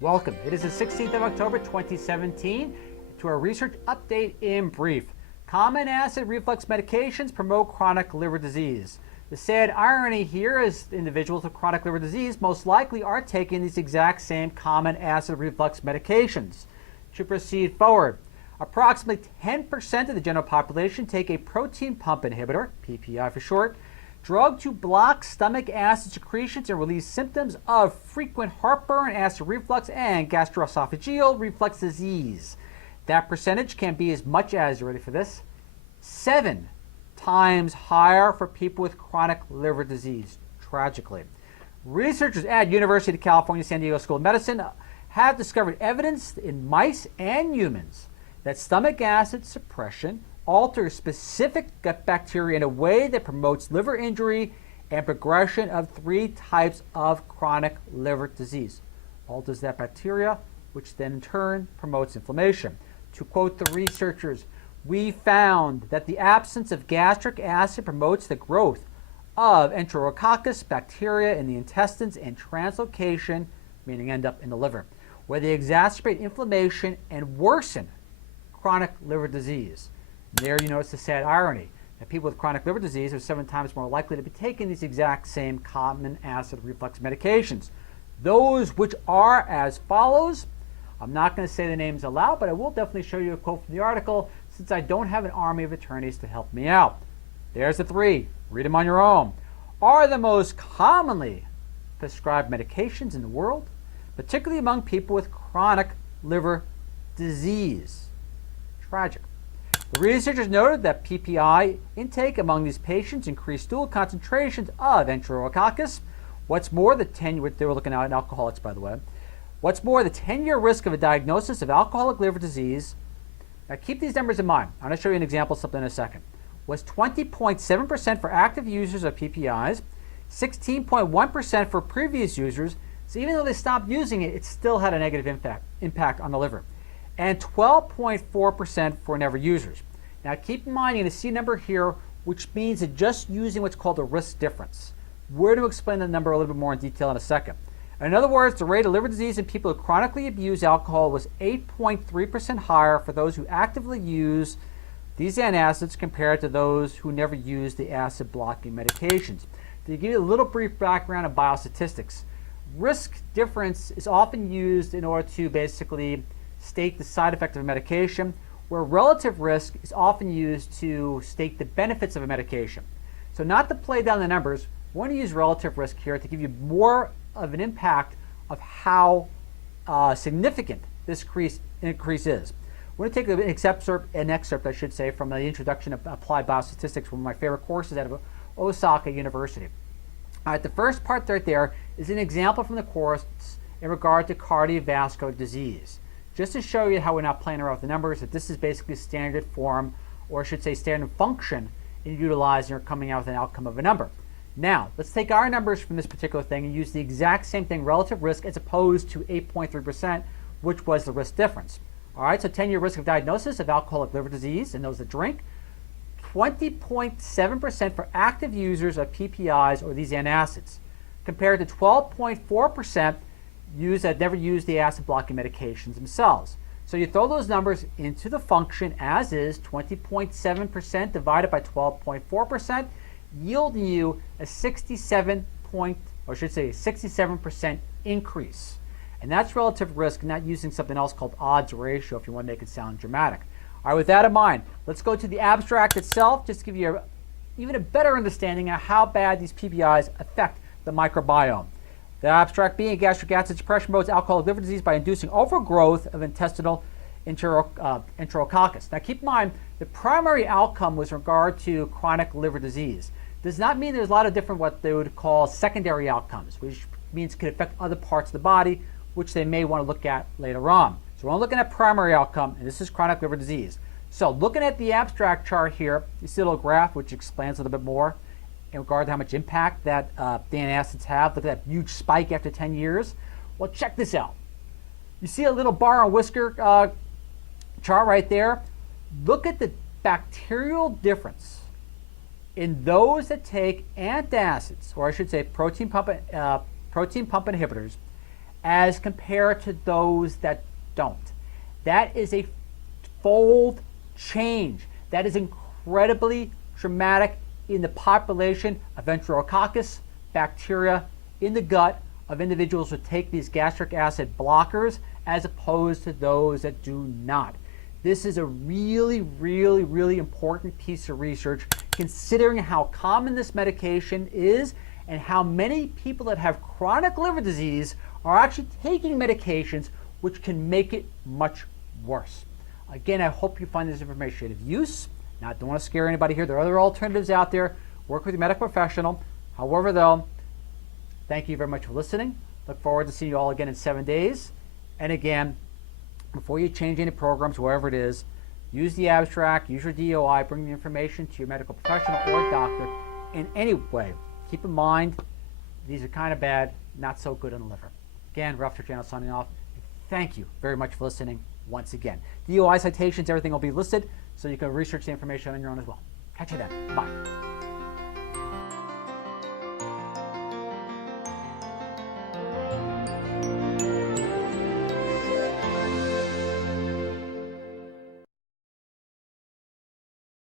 Welcome. It is the 16th of October 2017 to our research update in brief. Common acid reflux medications promote chronic liver disease. The sad irony here is individuals with chronic liver disease most likely are taking these exact same common acid reflux medications. To proceed forward, approximately 10% of the general population take a protein pump inhibitor, PPI for short, drug to block stomach acid secretions and relieve symptoms of frequent heartburn, acid reflux, and gastroesophageal reflux disease. That percentage can be as much as, you ready for this, 7 times higher for people with chronic liver disease, tragically. Researchers at University of California, San Diego School of Medicine have discovered evidence in mice and humans that stomach acid suppression alters specific gut bacteria in a way that promotes liver injury and progression of 3 types of chronic liver disease. Alters that bacteria, which then in turn promotes inflammation. To quote the researchers, we found that the absence of gastric acid promotes the growth of Enterococcus bacteria in the intestines and translocation, meaning end up in the liver, where they exacerbate inflammation and worsen chronic liver disease. There you notice the sad irony that people with chronic liver disease are 7 times more likely to be taking these exact same common acid reflux medications. Those which are as follows. I'm not going to say the names aloud, but I will definitely show you a quote from the article since I don't have an army of attorneys to help me out. There's the 3. Read them on your own. Are the most commonly prescribed medications in the world, particularly among people with chronic liver disease. Tragic. The researchers noted that PPI intake among these patients increased stool concentrations of Enterococcus. What's more, they were looking at alcoholics, by the way. What's more, the 10-year risk of a diagnosis of alcoholic liver disease, now keep these numbers in mind. I'm going to show you an example of something in a second, was 20.7% for active users of PPIs, 16.1% for previous users. So even though they stopped using it, it still had a negative impact on the liver. And 12.4% for never users. Now keep in mind, you're going to see a number here, which means that just using what's called a risk difference. We're going to explain the number a little bit more in detail in a second. In other words, the rate of liver disease in people who chronically abuse alcohol was 8.3% higher for those who actively use these antacids compared to those who never use the acid-blocking medications. To give you a little brief background of biostatistics, risk difference is often used in order to basically state the side effect of a medication, where relative risk is often used to state the benefits of a medication. So not to play down the numbers, we want to use relative risk here to give you more of an impact of how significant this increase is. We're going to take an excerpt, I should say, from the introduction of applied biostatistics, one of my favorite courses out of Osaka University. All right, the first part right there is an example from the course in regard to cardiovascular disease. Just to show you how we're not playing around with the numbers, that this is basically standard form, or I should say standard function, in utilizing or coming out with an outcome of a number. Now, let's take our numbers from this particular thing and use the exact same thing, relative risk, as opposed to 8.3%, which was the risk difference. All right, so 10-year risk of diagnosis of alcoholic liver disease in those that drink, 20.7% for active users of PPIs or these antacids, compared to 12.4% that never use the acid-blocking medications themselves. So you throw those numbers into the function as is, 20.7% divided by 12.4%, yielding you a 67% increase. And that's relative risk, not using something else called odds ratio if you want to make it sound dramatic. All right, with that in mind, let's go to the abstract itself, just to give you even a better understanding of how bad these PPIs affect the microbiome. The abstract being gastric acid suppression promotes alcoholic liver disease by inducing overgrowth of intestinal Enterococcus. Now keep in mind, the primary outcome was in regard to chronic liver disease. Does not mean there's a lot of different what they would call secondary outcomes, which means it could affect other parts of the body, which they may want to look at later on. So we're looking at primary outcome, and this is chronic liver disease. So looking at the abstract chart here, you see a little graph which explains a little bit more in regard to how much impact that the antacids have. Look at that huge spike after 10 years. Well, check this out. You see a little bar and whisker chart right there. Look at the bacterial difference in those that take antacids, or I should say protein pump inhibitors, as compared to those that don't. That is a fold change. That is incredibly dramatic in the population of Enterococcus bacteria in the gut of individuals who take these gastric acid blockers as opposed to those that do not. This is a really, really, really important piece of research considering how common this medication is and how many people that have chronic liver disease are actually taking medications which can make it much worse. Again, I hope you find this information of use. Now, I don't want to scare anybody here. There are other alternatives out there. Work with your medical professional. However, though, thank you very much for listening. Look forward to seeing you all again in 7 days. And again, before you change any programs, wherever it is, use the abstract, use your DOI, bring the information to your medical professional or doctor in any way. Keep in mind, these are kind of bad, not so good on the liver. Again, Ralph Channel signing off. Thank you very much for listening once again. DOI citations, everything will be listed, so you can research the information on your own as well. Catch you then. Bye.